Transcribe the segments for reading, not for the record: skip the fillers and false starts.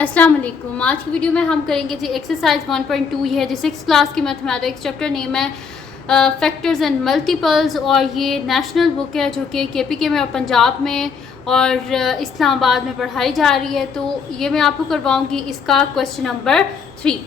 अस्सलाम वालेकुम। आज की वीडियो में हम करेंगे जी एक्सरसाइज 1.2। ये है जी 6th क्लास की मैथमेटिक्स। चैप्टर नेम है फैक्टर्स एंड मल्टीपल्स और ये नेशनल बुक है जो कि केपीके में और पंजाब में और इस्लामाबाद में पढ़ाई जा रही है। तो ये मैं आपको करवाऊंगी इसका क्वेश्चन नंबर 3।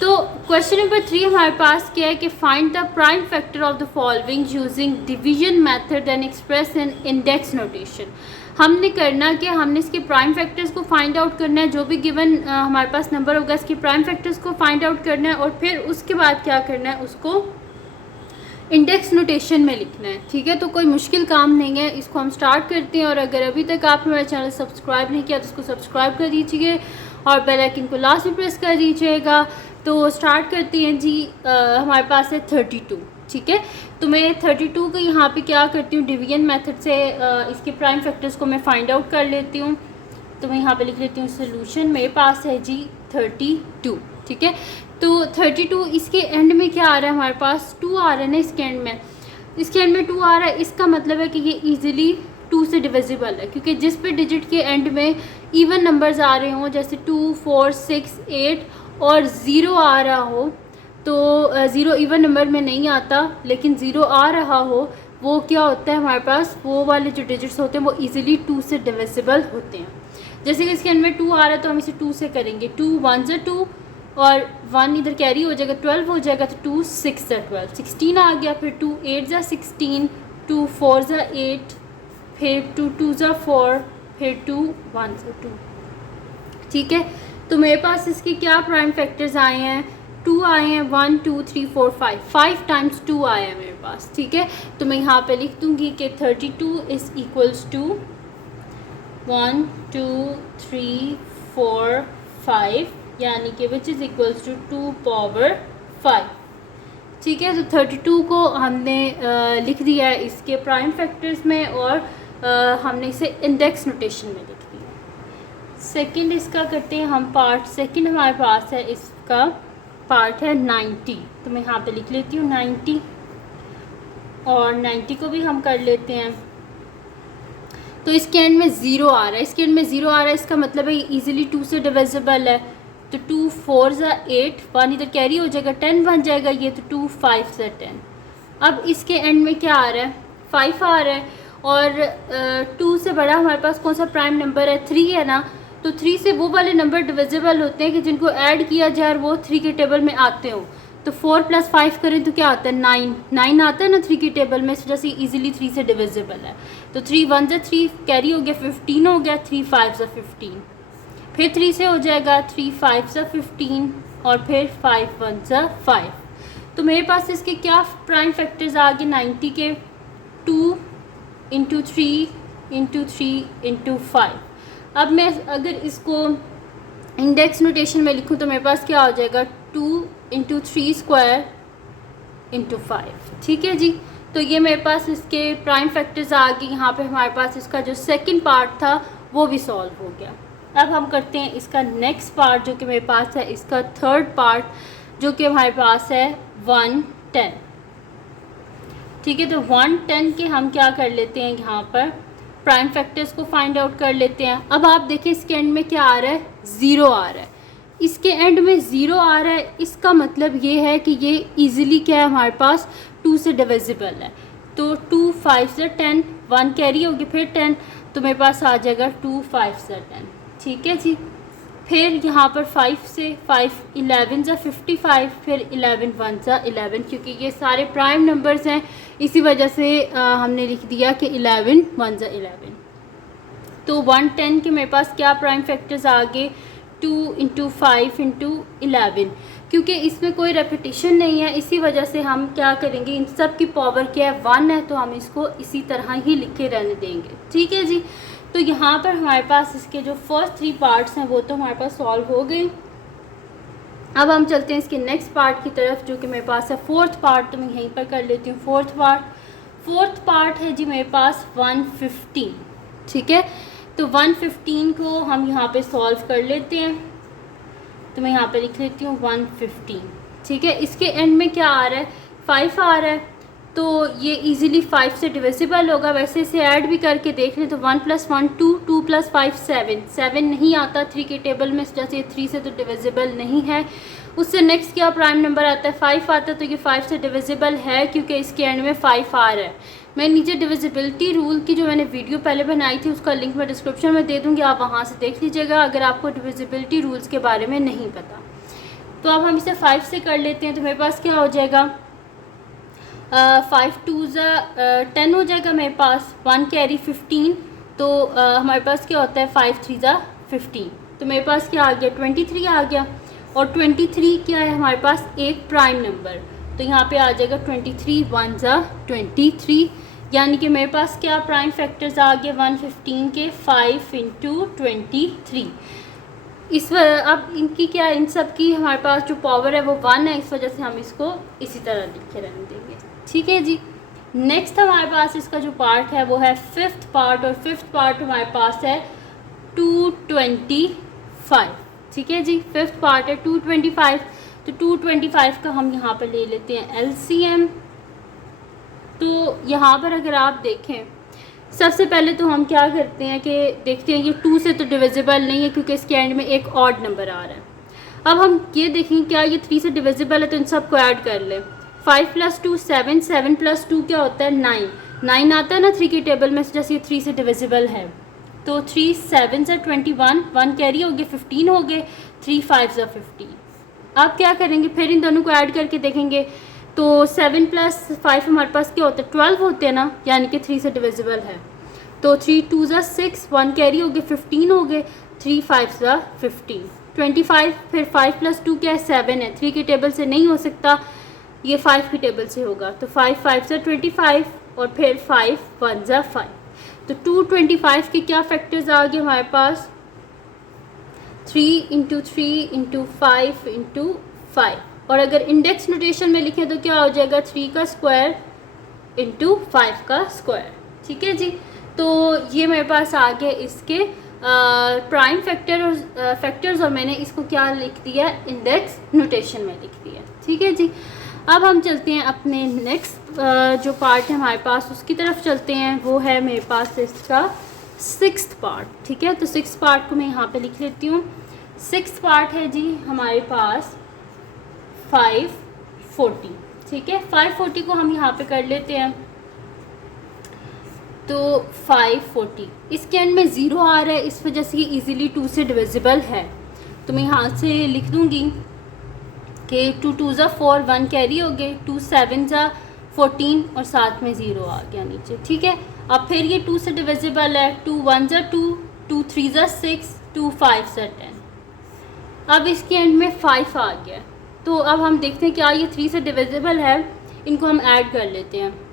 तो क्वेश्चन नंबर 3 हमारे पास क्या है कि find the prime factor of the following using division method and express in index notation. हमने करना क्या, हमने इसके प्राइम फैक्टर्स को फाइंड आउट करना है। जो भी गिवन हमारे पास नंबर होगा इसके प्राइम फैक्टर्स को फाइंड आउट करना है और फिर उसके बाद क्या करना है, उसको इंडेक्स नोटेशन में लिखना है। ठीक है, तो कोई मुश्किल काम नहीं है। इसको हम स्टार्ट करते हैं और अगर अभी तक आपने मेरा चैनल सब्सक्राइब नहीं किया तो उसको सब्सक्राइब कर दीजिए और बेल आइकन को लास्ट में प्रेस कर दीजिएगा। तो स्टार्ट करते हैं जी। हमारे पास है 32। ठीक है, तो मैं 32 को यहाँ पे क्या करती हूँ, डिवीजन मेथड से इसके प्राइम फैक्टर्स को मैं फाइंड आउट कर लेती हूँ। तो मैं यहाँ पे लिख लेती हूँ सोल्यूशन। मेरे पास है जी 32। ठीक है, तो 32 इसके एंड में क्या आ रहा है, हमारे पास 2 आ रहा है ना इसके एंड में। इसके एंड में 2 आ रहा है, इसका मतलब है कि ये ईजिली 2 से डिविजिबल है, क्योंकि जिस पे डिजिट के एंड में इवन नंबर्स आ रहे हों जैसे 2, 4, 6, 8 और 0 आ रहा हो, तो 0 इवन नंबर में नहीं आता, लेकिन 0 आ रहा हो, वो क्या होता है हमारे पास, वो वाले जो डिजिट्स होते हैं वो इजीली 2 से डिविजिबल होते हैं। जैसे कि इसके एंड में 2 आ रहा है तो हम इसे 2 से करेंगे। 2 1 ज़ा 2 और 1 इधर कैरी हो जाएगा, 12 हो जाएगा, तो 2 6 ज़ा 12, 16 आ गया। फिर 2 8 ज़ा 16, 2 4 ज़ा 8, फिर 2 2 ज़ा 4, फिर 2 1 ज़ा 2। ठीक है, तो मेरे पास इसके क्या प्राइम फैक्टर्स आए हैं, 2 आए हैं, 1 2 3 4 5 टाइम्स 2 आया है मेरे पास। ठीक है, तो मैं यहाँ पे लिख दूँगी कि 32 इज़ इक्वल्स टू 1 2 3 4 5, यानी कि which is equals to 2 power 5। ठीक है, तो 32 को हमने लिख दिया है इसके प्राइम फैक्टर्स में और हमने इसे इंडेक्स नोटेशन में लिख दिया। सेकंड इसका करते हैं हम पार्ट। सेकंड हमारे पास है, इसका पार्ट है 90। तो मैं यहाँ पे लिख लेती हूँ 90 और 90 को भी हम कर लेते हैं। तो इसके एंड में 0 आ रहा है, इसके एंड में 0 आ रहा है, इसका मतलब है इजीली 2 से डिविजिबल है। तो 2 4 ज़ा 8, 1 इधर कैरी हो जाएगा, 10 बन जाएगा ये, तो 2 5 ज़ा 10। अब इसके एंड में क्या आ रहा है, 5 आ रहा है और 2 से बड़ा हमारे पास कौन सा प्राइम नंबर है, 3 है ना। तो 3 से वो वाले नंबर डिविजिबल होते हैं कि जिनको ऐड किया जाए और वो 3 के टेबल में आते हो। तो 4 + 5 करें तो क्या आता है, 9 आता है ना 3 के टेबल में, इस वजह से ईजिली 3 से डिविजिबल है। तो 3 1 ज़ा 3 कैरी हो गया, 15 हो गया, 3 5 ज़ा 15, फिर 3 से हो जाएगा 3 5 ज़ा 15 और फिर 5 1 ज़ा 5। तो मेरे पास इसके क्या प्राइम फैक्टर्स आ गए 90 के, 2 × 3 × 3 × 5। अब मैं अगर इसको इंडेक्स नोटेशन में लिखूं तो मेरे पास क्या हो जाएगा, 2 × 3 स्क्वायर × 5। ठीक है जी, तो ये मेरे पास इसके प्राइम फैक्टर्स आ गए। यहाँ पे हमारे पास इसका जो सेकंड पार्ट था वो भी सॉल्व हो गया। अब हम करते हैं इसका नेक्स्ट पार्ट जो कि मेरे पास है, इसका थर्ड पार्ट जो कि हमारे पास है 110। ठीक है, तो 110 के हम क्या कर लेते हैं, यहाँ पर प्राइम फैक्टर्स को फाइंड आउट कर लेते हैं। अब आप देखिए इसके एंड में क्या आ रहा है, 0 आ रहा है। इसके एंड में 0 आ रहा है, इसका मतलब ये है कि ये इजीली क्या है हमारे पास 2 से डिविजिबल है। तो 2 5 ज़ा 10, 1 कैरी होगी, फिर 10, तो मेरे पास आ जाएगा 2 5 ज़ा 10। ठीक है जी, फिर यहाँ पर 5 से 5 11 ज़ा 55, फिर 11 1 ज़ा 11, क्योंकि ये सारे प्राइम नंबर्स हैं इसी वजह से हमने लिख दिया कि 11 1 ज़ा 11। तो 110 के मेरे पास क्या प्राइम फैक्टर्स आ गए, 2 × 5 × 11, क्योंकि इसमें कोई रेपिटेशन नहीं है इसी वजह से हम क्या करेंगे, इन सब की पावर क्या है 1 है, तो हम इसको इसी तरह ही लिखे रहने देंगे। ठीक है जी, तो यहाँ पर हमारे पास इसके जो फर्स्ट 3 पार्ट्स हैं वो तो हमारे पास सॉल्व हो गए। अब हम चलते हैं इसके नेक्स्ट पार्ट की तरफ जो कि मेरे पास है फोर्थ पार्ट। तो मैं यहीं पर कर लेती हूँ फोर्थ पार्ट है जी मेरे पास 115। ठीक है, तो 115 को हम यहाँ पे सॉल्व कर लेते हैं। तो मैं यहाँ पे लिख लेती हूँ 115। ठीक है, इसके एंड में क्या आ रहा है, 5 आ रहा है, तो ये इजीली 5 से डिविजिबल होगा। वैसे इसे ऐड भी करके देख लें तो 1 + 1 2, 2 + 5 7, 7 नहीं आता 3 के टेबल में, जैसे 3 से तो डिविजिबल नहीं है। उससे नेक्स्ट क्या प्राइम नंबर आता है 5 आता है, तो ये 5 से डिविजिबल है क्योंकि इसके एंड में 5 आ रहा है। मैं नीचे डिविजिबिलिटी रूल की जो मैंने वीडियो पहले बनाई थी उसका लिंक मैं डिस्क्रिप्शन में दे दूँगी, आप वहाँ से देख लीजिएगा अगर आपको डिविजिबिलिटी रूल्स के बारे में नहीं पता। तो अब हम इसे 5 से कर लेते हैं, तो मेरे पास क्या हो जाएगा 5 2 10 हो जाएगा मेरे पास, 1 कैरी 15, तो हमारे पास क्या होता है 5 3 15, तो मेरे पास क्या आ गया 23 आ गया। और 23 क्या है हमारे पास एक प्राइम नंबर, तो यहाँ पे आ जाएगा 23 1 23, यानी कि मेरे पास क्या प्राइम फैक्टर्स आ गए 115 के 5 × 23। अब इनकी क्या इन सब की हमारे पास जो पावर है वो 1 है, इस वजह से हम इसको इसी तरह लिखे रहने देंगे। ठीक है जी। नेक्स्ट हमारे पास इसका जो पार्ट है वो है 5th पार्ट, और 5th पार्ट हमारे पास है 225। ठीक है जी, 5th पार्ट है 225, तो 225 का हम यहाँ पर ले लेते हैं LCM। तो यहाँ पर अगर आप देखें सबसे पहले तो हम क्या करते हैं कि देखते हैं ये 2 से तो डिविजिबल नहीं है क्योंकि इसके एंड में एक ऑड नंबर आ रहा है। अब हम ये देखेंगे क्या ये 3 से डिविजिबल है, तो इन सबको ऐड कर लें। 5 + 2 7, 7 + 2 क्या होता है 9, 9 आता है ना 3 के टेबल में, जैसे ये 3 से डिविजिबल है। तो 3 7 × 21, 1 कैरी हो गए 15 हो गए, 3 5 × 15। अब क्या करेंगे फिर इन दोनों को ऐड करके देखेंगे, तो 7 + 5 हमारे पास क्या होता है 12 होते हैं ना, यानी कि 3 से डिविजिबल है। तो 3 2 6, 1 कैरी हो गए 15 हो गए, 3 5 15, 25। फिर 5 + 2 क्या है 7 है, 3 के टेबल से नहीं हो सकता, ये 5 के टेबल से होगा, तो 5 5 25, और फिर 5 1 5। तो 225 के क्या फैक्टर्स आ गए हमारे पास 3 × 3 × 5 × 5, और अगर इंडेक्स नोटेशन में लिखें तो क्या हो जाएगा 3 का स्क्वायर × 5 का स्क्वायर। ठीक है जी। तो ये मेरे पास आ गए इसके प्राइम फैक्टर्स, और मैंने इसको क्या लिख दिया इंडेक्स नोटेशन में लिख दिया। ठीक है जी। अब हम चलते हैं अपने नेक्स्ट जो पार्ट है हमारे पास उसकी तरफ चलते हैं, वो है मेरे पास इसका 6th पार्ट। ठीक है, तो 6th पार्ट को मैं यहाँ पे लिख लेती हूँ। 6th पार्ट है जी हमारे पास 540। ठीक है, 540 को हम यहाँ पे कर लेते हैं, तो 540 इसके एंड में 0 आ रहा है, इस वजह से ये इजीली 2 से डिविजिबल है। तो मैं यहाँ से लिख दूँगी कि 2 2 4, 1 कैरी हो गए, 2 7 14, और साथ में 0 आ गया नीचे। ठीक है, अब फिर ये 2 से डिविजिबल है, 2 1 2, 2 3 6, 2 5 10। अब इसके एंड में 5 आ गया, तो अब हम देखते हैं क्या ये 3 से डिविजिबल है, इनको हम ऐड कर लेते हैं।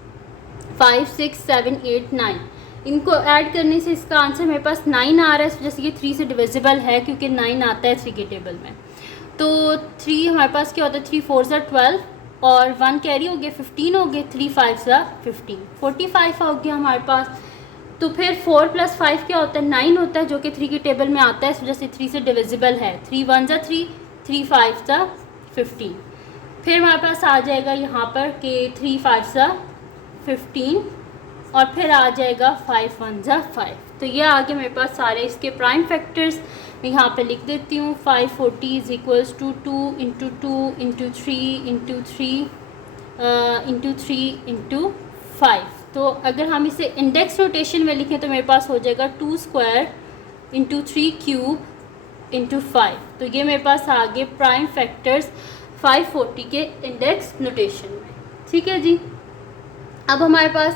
5 6 7 8 9, इनको ऐड करने से इसका आंसर मेरे पास 9 आ रहा है, इस वजह से ये 3 से डिविजिबल है क्योंकि 9 आता है 3 के टेबल में। तो 3 हमारे पास क्या होता है 3 4 12, और 1 कैरी हो गया 15 हो गए, 3 5 15, 45 हो गया हमारे पास। तो फिर 4 + 5 क्या होता है 9 होता है, जो कि 3 के टेबल में आता है, इस वजह से 3 से डिविजिबल है। 3 1 3, 3 5 15। फिर हमारे पास आ जाएगा यहाँ पर कि 3 5 15, और फिर आ जाएगा 5 1 5। तो ये आगे मेरे पास सारे इसके प्राइम फैक्टर्स मैं यहाँ पे लिख देती हूँ। 540 = 2 × 2 × 3 × 3 × 3 × 5। तो अगर हम इसे इंडेक्स रोटेशन में लिखें तो मेरे पास हो जाएगा 2 स्क्वायर × 3 क्यूब × 5। तो ये मेरे पास आ गए प्राइम फैक्टर्स 540 के इंडेक्स नोटेशन में। ठीक है जी। अब हमारे पास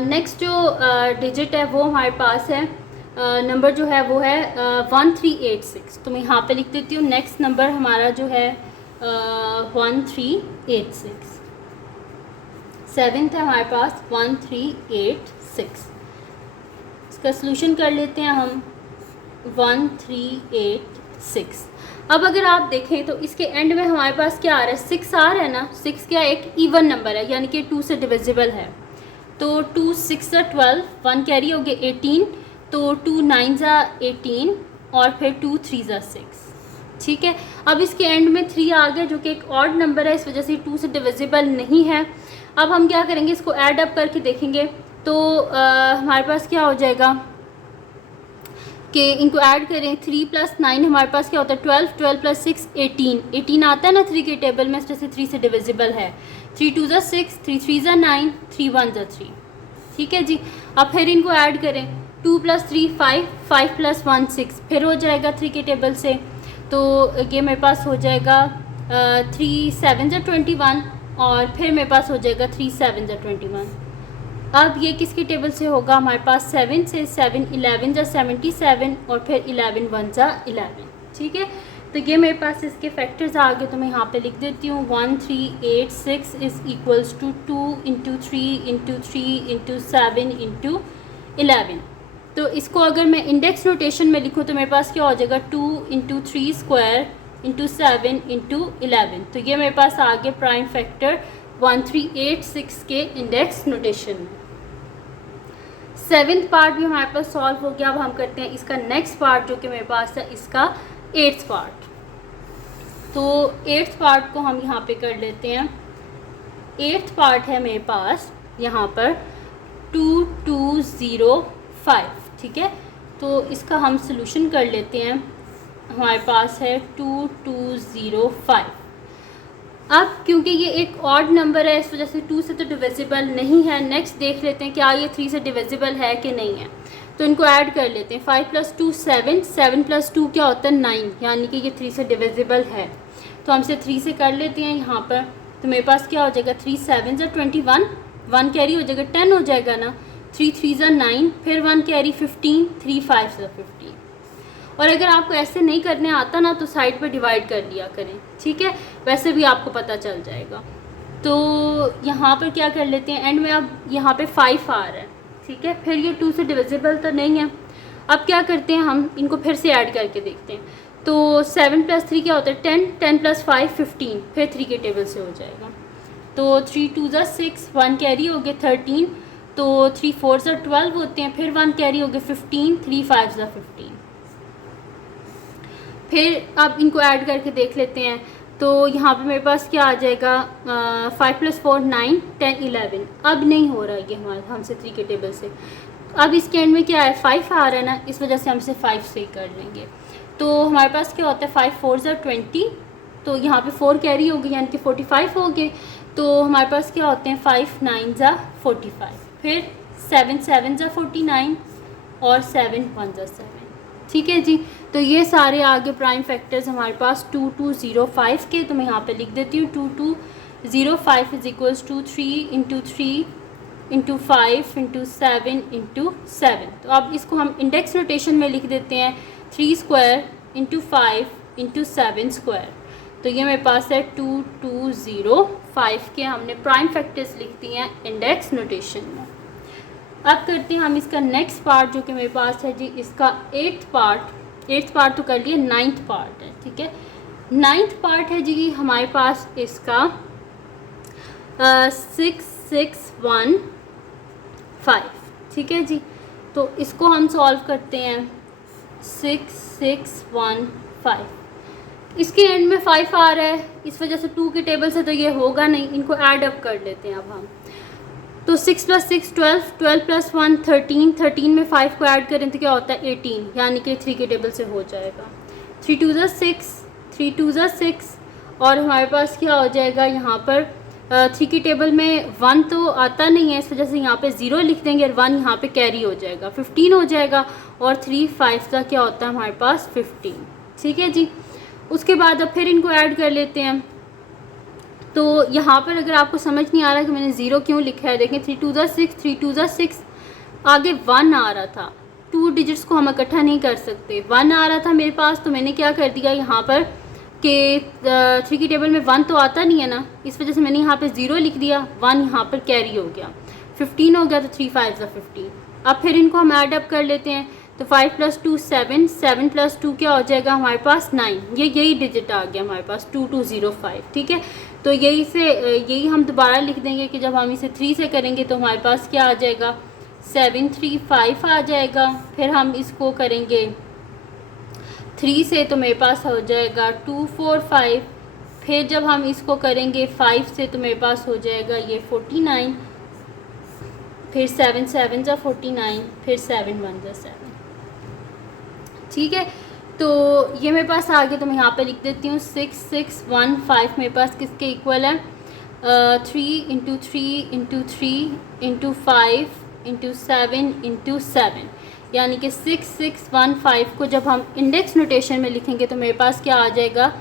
नेक्स्ट जो डिजिट है वो हमारे पास है नंबर जो है वो है 1386। तो मैं यहाँ पे लिख देती हूँ नेक्स्ट नंबर हमारा जो है 1386। 7th है हमारे पास 1386। इसका सलूशन कर लेते हैं हम 1386। अब अगर आप देखें तो इसके एंड में हमारे पास क्या आ रहा है 6 आ रहा है ना। 6 क्या एक इवन नंबर है यानी कि 2 से डिविजिबल है। तो 2 6 12, 1 कैरी हो गया 18, तो 2 9 18, और फिर 2 3 6। ठीक है। अब इसके एंड में 3 आ गया जो कि एक ऑड नंबर है, इस वजह से 2 से डिविजिबल नहीं है। अब हम क्या करेंगे, इसको ऐड अप करके देखेंगे तो हमारे पास क्या हो जाएगा कि इनको ऐड करें। 3 + 9 हमारे पास क्या होता है 12, 12 + 6 18, 18 आता है ना 3 के टेबल में, इस वजह से 3 से डिविजिबल है। 3 2 = 6, 3 3 = 9, 3 1 = 3। ठीक है जी। अब फिर इनको ऐड करें, 2 + 3 5, 5 + 1 6, फिर हो जाएगा 3 के टेबल से, तो ये मेरे पास हो जाएगा 3 7 = 21, और फिर मेरे पास हो जाएगा 3 7 = 21। अब ये किसके टेबल से होगा, हमारे पास 7 से 7 11 = 77, और फिर 11 1 = 11। ठीक है, तो ये मेरे पास इसके फैक्टर्स आ गए, तो मैं यहाँ पे लिख देती हूँ 1386 = 2 × 3 × 3 × 7 × 11। तो इसको अगर मैं इंडेक्स नोटेशन में लिखूँ तो मेरे पास क्या हो जाएगा 2 × 3² × 7 × 11। तो ये मेरे पास आ गया प्राइम फैक्टर 1386 के इंडेक्स नोटेशन में। 7th पार्ट भी हमारे पास सॉल्व हो गया। अब हम करते हैं इसका नेक्स्ट पार्ट जो कि मेरे पास है इसका 8th पार्ट। तो 8th पार्ट को हम यहाँ पे कर लेते हैं। 8th पार्ट है मेरे पास यहाँ पर 2205। ठीक है, तो इसका हम सॉल्यूशन कर लेते हैं। हमारे पास है 2205। अब क्योंकि ये एक ऑड नंबर है इस वजह से 2 से तो डिविजिबल नहीं है। नेक्स्ट देख लेते हैं क्या ये 3 से डिविजिबल है कि नहीं है, तो इनको ऐड कर लेते हैं। 5 + 2 7, 7 + 2 क्या होता है 9, यानी कि ये 3 से डिविजिबल है। तो हम इसे 3 से कर लेते हैं यहाँ पर, तो मेरे पास क्या हो जाएगा 3 7 = 21, 1 कैरी हो जाएगा 10 हो जाएगा ना, 3 3 = 9, फिर 1 कैरी 15, 3 5 = 15। और अगर आपको ऐसे नहीं करने आता ना तो साइड पर डिवाइड कर लिया करें। ठीक है, वैसे भी आपको पता चल जाएगा। तो यहाँ पर क्या कर लेते हैं, एंड में अब यहाँ पे 5 आ रहा है। ठीक है, फिर ये 2 से डिविजिबल तो नहीं है। अब क्या करते हैं, हम इनको फिर से ऐड करके देखते हैं। तो 7 + 3 क्या होता है 10, 10 + 5 15, फिर 3 के टेबल से हो जाएगा। तो 3 2 = 6, 1 कैरी हो गया 13, तो 3 4 = 12 होते हैं, फिर 1 कैरी हो गया 15, 3 5 = 15। फिर अब इनको ऐड करके देख लेते हैं। तो यहाँ पे मेरे पास क्या आ जाएगा 5 + 4 9, 10 11। अब नहीं हो रहा है ये हमारे हमसे 3 के टेबल से। अब इसके एंड में क्या है 5 आ रहा है ना, इस वजह से हम इसे 5 से ही कर लेंगे। तो हमारे पास क्या होता है 5 4 = 20, तो यहाँ पे 4 कैरी हो गई यानी कि 45 हो गए। तो हमारे पास क्या होते हैं 5 9 = 45, फिर 7 7 = 49, और 7 1 = 7। ठीक है जी, तो ये सारे आगे प्राइम फैक्टर्स हमारे पास 2205 के, तो मैं यहाँ पे लिख देती हूँ 2205 = 3 × 3 × 5 × 7 × 7। तो अब इसको हम इंडेक्स नोटेशन में लिख देते हैं 3² × 5 × 7²। तो ये मेरे पास है 2205 के हमने प्राइम फैक्टर्स लिख दिए हैं इंडेक्स नोटेशन में। अब करते हैं हम इसका नेक्स्ट पार्ट जो कि मेरे पास है जी इसका 8th पार्ट। 8th पार्ट तो कर लिए, 9th पार्ट है। ठीक है, 9th पार्ट है जी हमारे पास इसका 6615। ठीक है जी, तो इसको हम सॉल्व करते हैं 6615। इसके एंड में 5 आ रहा है, इस वजह से 2 के टेबल से तो ये होगा नहीं। इनको ऐड अप कर लेते हैं अब हम। तो 6 + 6 12, 12 + 1 13, 13 में 5 को ऐड करें तो क्या होता है 18, यानी कि 3 के टेबल से हो जाएगा। 3 2 = 6, 3 2 = 6, और हमारे पास क्या हो जाएगा यहाँ पर 3 के टेबल में 1 तो आता नहीं है, इस वजह से यहाँ पे 0 लिख देंगे और 1 यहाँ पे कैरी हो जाएगा, 15 हो जाएगा, और 3 5 का क्या होता है हमारे पास 15। ठीक है जी, उसके बाद अब फिर इनको ऐड कर लेते हैं। तो यहाँ पर अगर आपको समझ नहीं आ रहा कि मैंने 0 क्यों लिखा है, देखें 3 2 = 6, 3 2 = 6, आगे 1 आ रहा था। 2 डिजिट्स को हम इकट्ठा नहीं कर सकते, 1 आ रहा था मेरे पास, तो मैंने क्या कर दिया यहाँ पर कि 3 की टेबल में 1 तो आता नहीं है ना, इस वजह से मैंने यहाँ पे 0 लिख दिया, 1 यहाँ पर कैरी हो गया, 15 हो गया, तो 3 5 = 15। अब फिर इनको हम ऐड अप कर लेते हैं। तो 5 + 2 7, 7 + 2 क्या हो जाएगा हमारे पास 9। यही डिजिट आ गया हमारे पास 2205। ठीक है, तो यही हम दोबारा लिख देंगे कि जब हम इसे 3 से करेंगे तो हमारे पास क्या आ जाएगा 735 आ जाएगा। फिर हम इसको करेंगे 3 से तो मेरे पास हो जाएगा 2 4 5। फिर जब हम इसको करेंगे 5 से तो मेरे पास हो जाएगा ये 49। फिर 7 7 जा 49, फिर 7 1 जा 7। ठीक है, तो ये मेरे पास आ गया। तो मैं यहाँ पे लिख देती हूँ 6 6 1 5 मेरे पास किसके इक्वल है 3 into 3 into 3 into 5 into 7 into 7, यानी कि 6 6 1 5 को जब हम इंडेक्स नोटेशन में लिखेंगे तो मेरे पास क्या आ जाएगा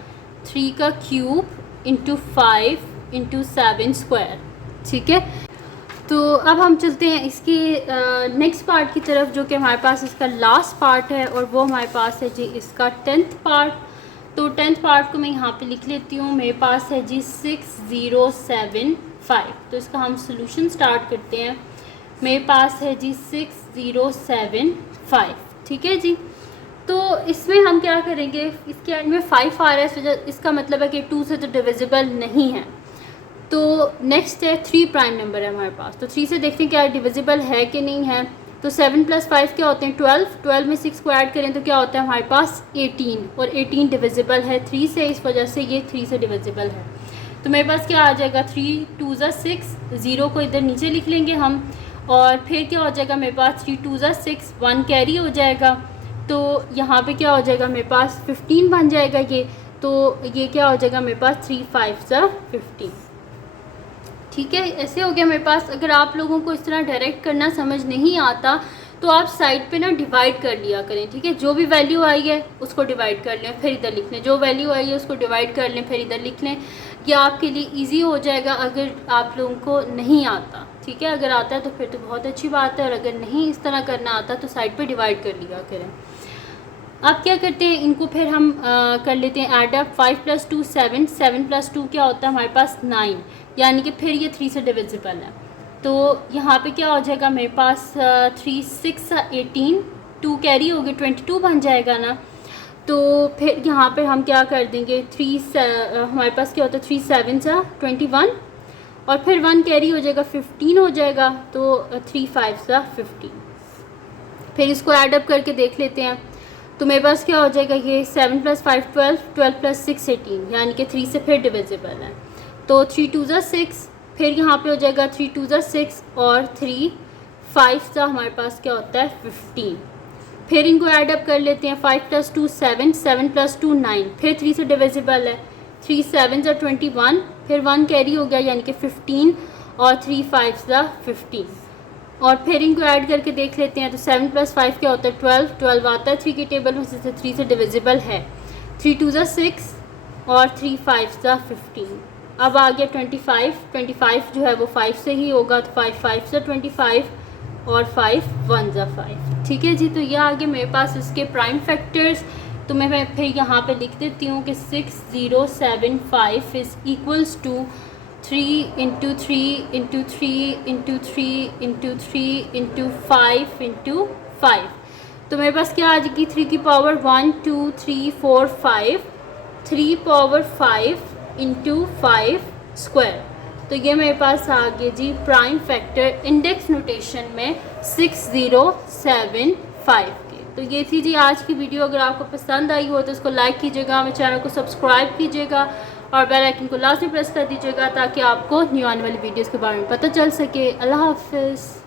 3 का क्यूब इंटू 5 इंटू 7 स्क्वायर। ठीक है, तो अब हम चलते हैं इसके नेक्स्ट पार्ट की तरफ, जो कि हमारे पास इसका लास्ट पार्ट है, और वो हमारे पास है जी इसका 10th पार्ट। तो 10th पार्ट को मैं यहाँ पे लिख लेती हूँ। मेरे पास है जी 6075। तो इसका हम सोल्यूशन स्टार्ट करते हैं। मेरे पास है जी 6075। ठीक है जी, तो इसमें हम क्या करेंगे, इसके एंड में 5 आ रहा है, इस वजह इसका मतलब है कि 2 से तो डिविजिबल नहीं है। तो नेक्स्ट है 3 प्राइम नंबर है हमारे पास। तो 3 से देखते हैं क्या डिविजिबल है कि नहीं है। तो 7 + 5 क्या होते हैं 12। 12 में 6 को ऐड करें तो क्या होता है हमारे पास 18, और 18 डिविजिबल है 3 से, इस वजह से ये 3 से डिविजिबल है। तो मेरे पास क्या आ जाएगा 3 2 ज़ा 6, 0 को इधर नीचे लिख लेंगे हम, और फिर क्या हो जाएगा मेरे पास 3 2 ज़ा 6, 1 कैरी हो जाएगा। तो यहाँ पे क्या हो जाएगा मेरे पास 15 बन जाएगा ये। तो ये क्या हो जाएगा मेरे पास 3 5 ज़ा 15। ठीक है, ऐसे हो गया मेरे पास। अगर आप लोगों को इस तरह डायरेक्ट करना समझ नहीं आता तो आप साइड पे ना डिवाइड कर लिया करें। ठीक है, जो भी वैल्यू आई है उसको डिवाइड कर लें, फिर इधर लिख लें। जो वैल्यू आई है उसको डिवाइड कर लें, फिर इधर लिख लें। ये आपके लिए इजी हो जाएगा अगर आप लोगों को नहीं आता। ठीक है, अगर आता है तो फिर तो बहुत अच्छी बात है, और अगर नहीं इस तरह करना आता तो साइड पर डिवाइड कर लिया करें। अब क्या करते हैं, इनको फिर हम कर लेते हैं ऐड अप। 5 + 2 7, 7 + 2 क्या होता है हमारे पास 9, यानी कि फिर ये 3 से डिविजिबल है। तो यहाँ पे क्या हो जाएगा मेरे पास 3 6 18, 2 कैरी हो गए 22 बन जाएगा ना। तो फिर यहाँ पे हम क्या कर देंगे हमारे पास क्या होता है 3 7 सा 21, और फिर 1 कैरी हो जाएगा 15 हो जाएगा। तो 3 5 सा 15। फिर इसको ऐड अप करके देख लेते हैं। तो मेरे पास क्या हो जाएगा ये 7 + 5 12, 12 + 6 18, यानी कि 3 से फिर डिविजिबल है। तो 3 2 ज़ा 6, फिर यहाँ पे हो जाएगा 3 2 ज़ा 6, और 3 5 ज़ा हमारे पास क्या होता है 15। फिर इनको ऐड अप कर लेते हैं। 5 + 2 7, 7 + 2 9, फिर 3 से डिविजिबल है। 3 7 ज़ा 21, फिर 1 कैरी हो गया यानी कि 15, और 3 5 ज़ा 15। और फिर इनको ऐड करके देख लेते हैं। तो 7 + 5 क्या होता है 12, 12 आता है 3 की टेबल में, जिससे 3 से डिविजिबल है। 3 2 ज़ा 6, और 3 5 ज़ा 15। अब आ गया 25, 25 जो है वो 5 से ही होगा। तो 5 5 ज़ा 25, और 5 1 ज़ा 5। ठीक है जी, तो ये आ गया मेरे पास इसके प्राइम फैक्टर्स। तो मैं फिर यहाँ पे लिख देती हूँ कि 6075 is equals to 3 into 3 into 3 into 3 into 3 into 5 into 5। तो मेरे पास क्या आ जाएगी 3 की पावर 1 2 3 4 5, 3 पावर 5 इंटू 5 स्क्वायर। तो ये मेरे पास आ गया जी प्राइम फैक्टर इंडेक्स नोटेशन में 6075 के। तो ये थी जी आज की वीडियो। अगर आपको पसंद आई हो तो इसको लाइक कीजिएगा, मेरे चैनल को सब्सक्राइब कीजिएगा, और बेल आइकन को लाजमी प्रेस कर दीजिएगा ताकि आपको न्यू आने वाली वीडियोस के बारे में पता चल सके। अल्लाह हाफिज़।